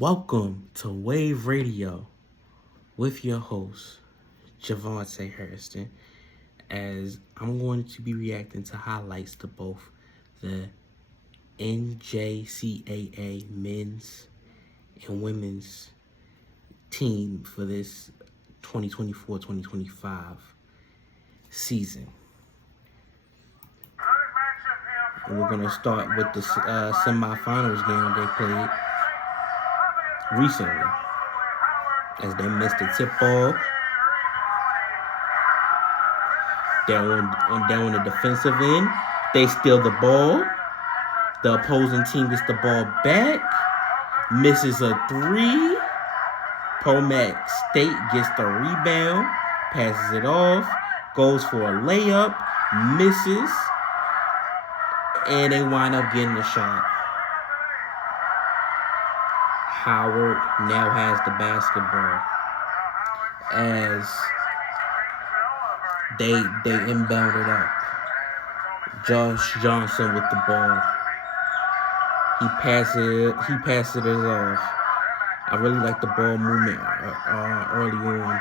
Welcome to Wave Radio with your host, Javante Hurston, as I'm going to be reacting to highlights to both the NJCAA men's and women's team for this 2024-2025 season. And we're going to start with the semifinals game they played recently, as they missed the tip ball. They're on the defensive end. They steal the ball. The opposing team gets the ball back, misses a three. Pomac State gets the rebound, passes it off, goes for a layup, misses, and they wind up getting a shot. Howard now has the basketball as they inbound it up. Josh Johnson with the ball. He passes it off. I really like the ball movement early on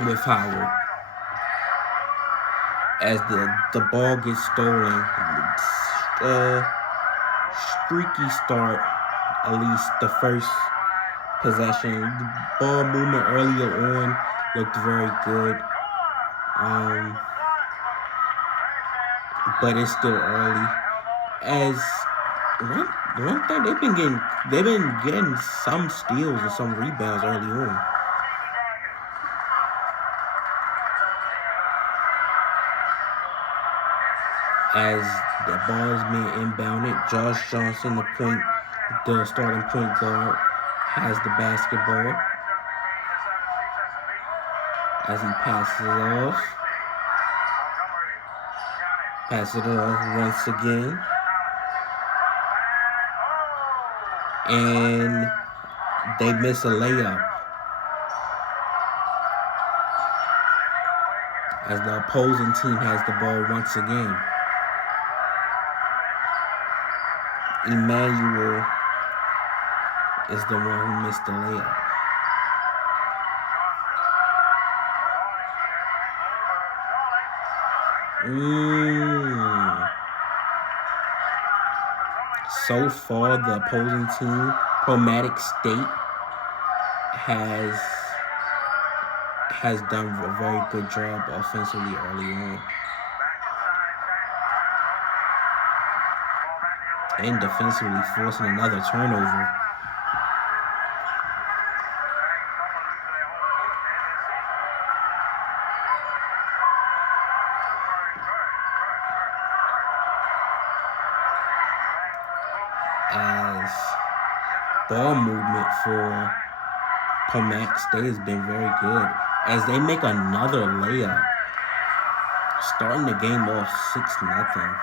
with Howard. As the ball gets stolen, streaky start, at least the first possession. The ball movement earlier on looked very good, but it's still early. As one thing they've been getting some steals and some rebounds early on. As the ball is being inbounded, Josh Johnson, the starting point guard, has the basketball. As he passes it off once again. And they miss a layup. As the opposing team has the ball once again. Emmanuel is the one who missed the layup. So far, the opposing team, Pomac State, has done a very good job offensively early on. And defensively forcing another turnover. As ball movement for Pomac State has been very good, as they make another layup, starting the game off 6-0.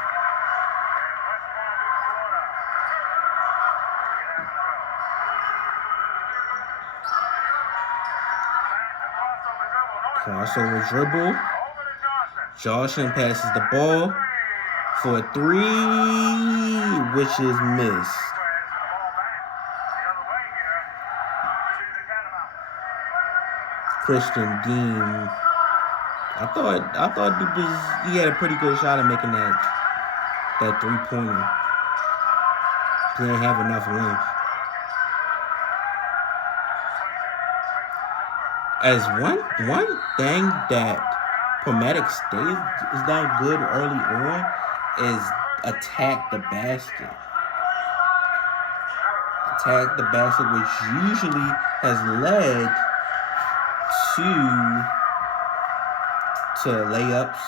Crossover dribble. Johnson passes the ball for a three, which is missed. Christian Dean, I thought he had a pretty good shot at making that 3-pointer. He didn't have enough length. As one thing that Pomac State is that good early on is attack the basket. Attack the basket, which usually has led to layups,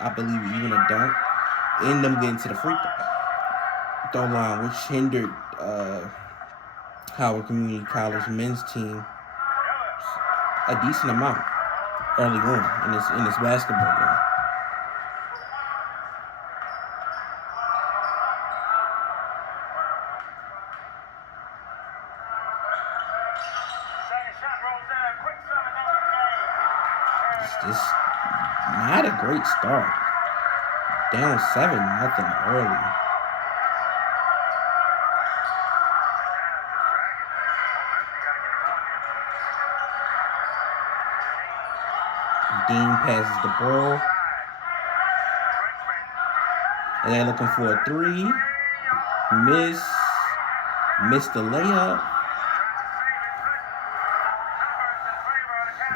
I believe even a dunk, and them getting to the free throw line, which hindered Howard Community College men's team a decent amount early on in this basketball game. It's not a great start. Down 7-0 early. Dean passes the ball. And they're looking for a three. Missed the layup.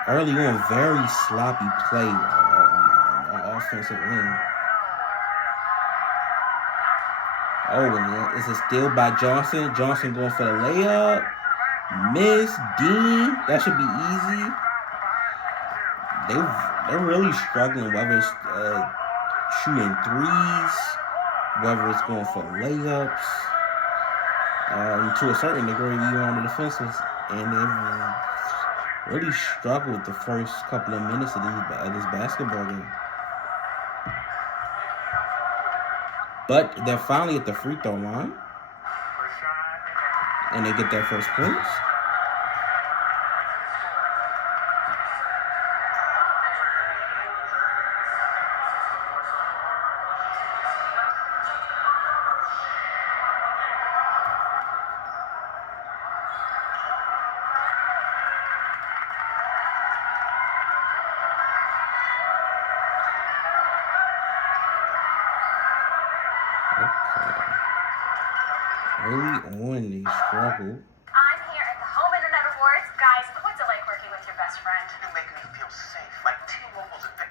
Early on, very sloppy play on offensive end. Oh, and it's a steal by Johnson. Johnson going for the layup. Miss. Dean. That should be easy. They're really struggling, whether it's shooting threes, whether it's going for layups. To a certain degree, even on the defensive, and they've really struggled the first couple of minutes of this basketball game. But they're finally at the free throw line, and they get their first points. Early on, they struggle. I'm here at the Home Internet Awards. Guys, what's it like working with your best friend? You make me feel safe, like T-Mobile's a thing.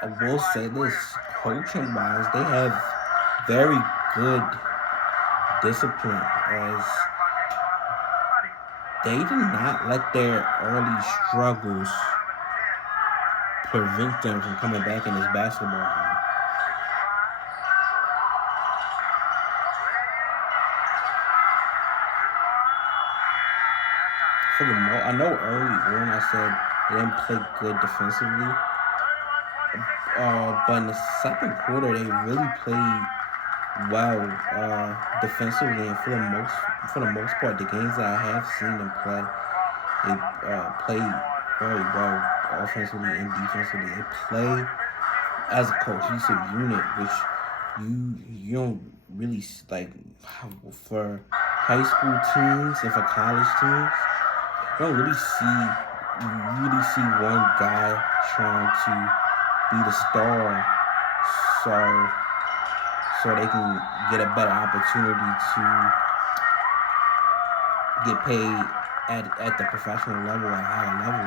I will say this, coaching-wise, they have very good discipline, as they did not let their early struggles prevent them from coming back in this basketball game. For the most, I know early on I said they didn't play good defensively, but in the second quarter they really played well defensively, and for the most part, the games that I have seen them play, they played very well offensively and defensively. They play as a cohesive unit, which you don't really like for high school teams and for college teams. You don't really see one guy trying to be the star, so they can get a better opportunity to get paid at the professional level, at a higher level,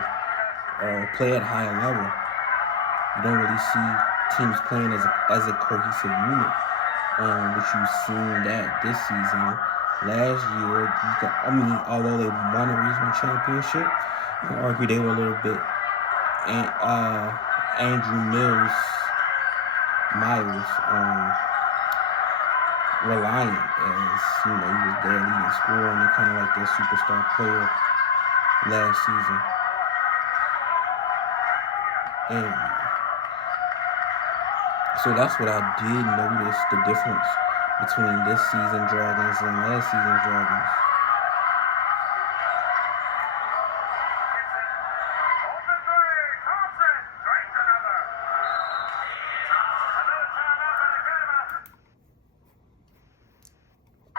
or play at a higher level. You don't really see teams playing as a cohesive unit, which you've seen that this season. Last year, although they won a regional championship, you can argue they were a little bit Andrew Myers reliant, as he was there leading scoring and kind of like their superstar player last season. And so that's what I did notice, the difference between this season Dragons and last season Dragons.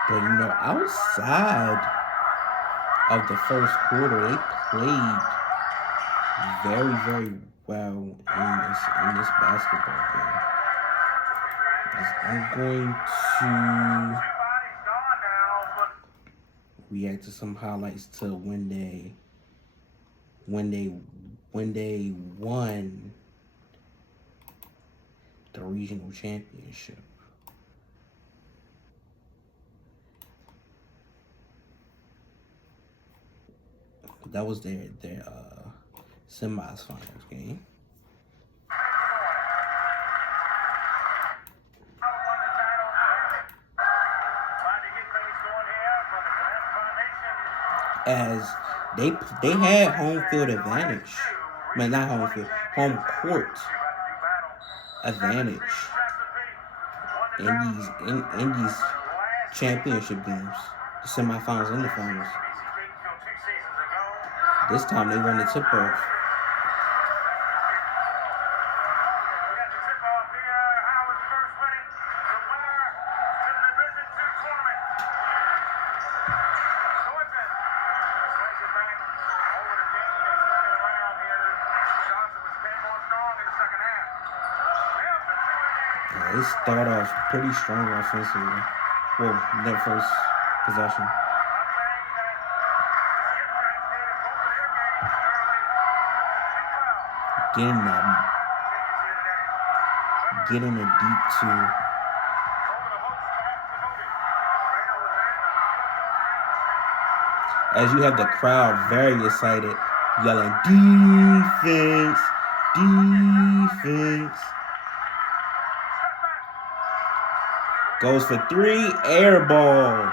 But outside of the first quarter, they played very, very well in this basketball game. I'm going to react to some highlights to when they won the regional championship. That was their semis finals game. As they had home field advantage. Not home field, home court advantage in these championship games, the semifinals and the finals. This time they won the tip-off. They start off pretty strong offensively. Well, their first possession. Getting it deep too. As you have the crowd very excited, yelling, defense, defense. Goes for 3, air ball.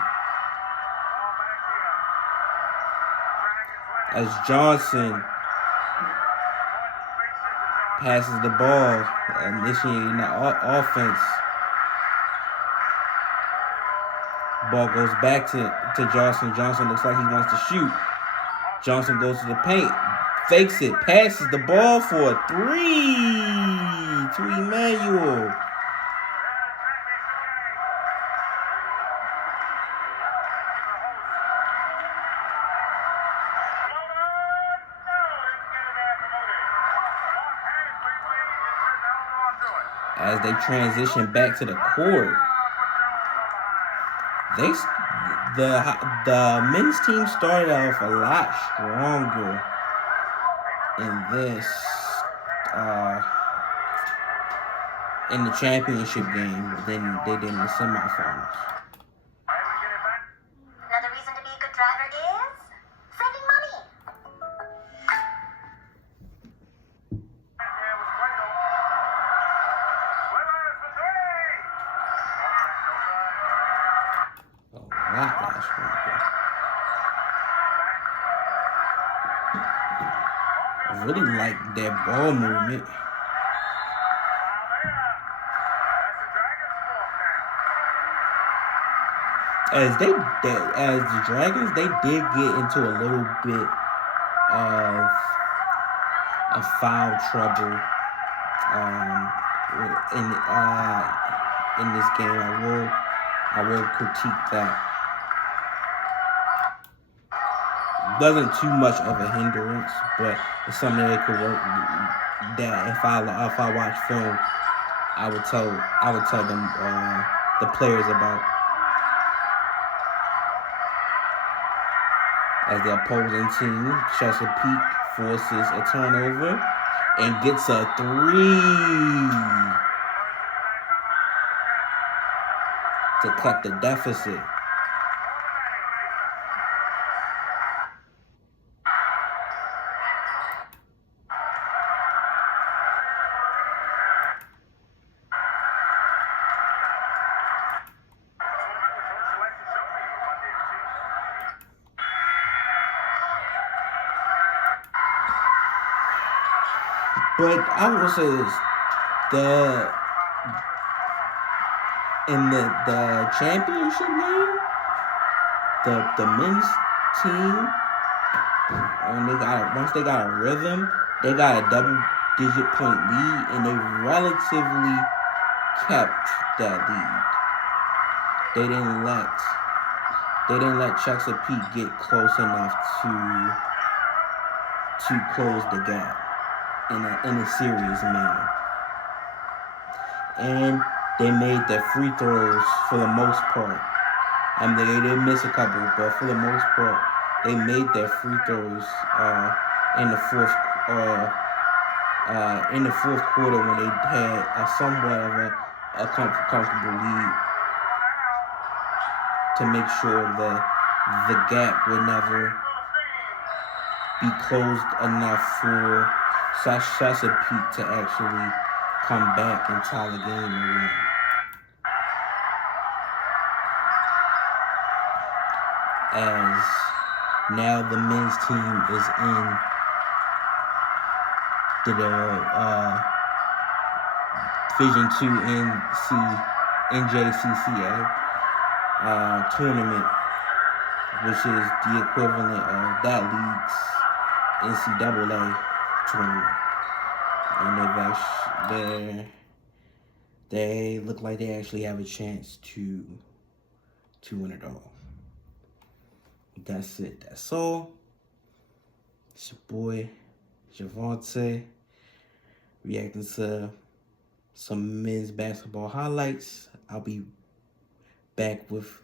As Johnson passes the ball, initiating the offense. Ball goes back to Johnson. Johnson looks like he wants to shoot. Johnson goes to the paint, fakes it, passes the ball for a 3 to Emmanuel. As they transition back to the court, the men's team started off a lot stronger in the championship game than they did in the semifinals. Another reason to be a good driver is saving money. A lot last week. I really like that ball movement. As the Dragons, they did get into a little bit of foul trouble in this game. I will critique that. Wasn't too much of a hindrance, but it's something that could work. That if I watch film, I would tell them the players about. As the opposing team, Chesapeake, forces a turnover and gets a 3 to cut the deficit. But I will say this: in the championship game, the men's team, once they got a rhythm, they got a double-digit point lead, and they relatively kept that lead. They didn't let Chesapeake get close enough to close the gap in a serious manner. And they made their free throws for the most part. They did miss a couple, but for the most part, they made their free throws in the fourth quarter when they had somewhat of a comfortable lead, to make sure that the gap would never be closed enough for Chesapeake to actually come back and tie the game and win. As now the men's team is in the Division II NJCCA tournament, which is the equivalent of that league's NCAA tournament. And they look like they actually have a chance to win it all. That's it. That's all. It's your boy Javante reacting to some men's basketball highlights. I'll be back with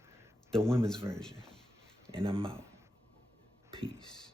the women's version. And I'm out. Peace.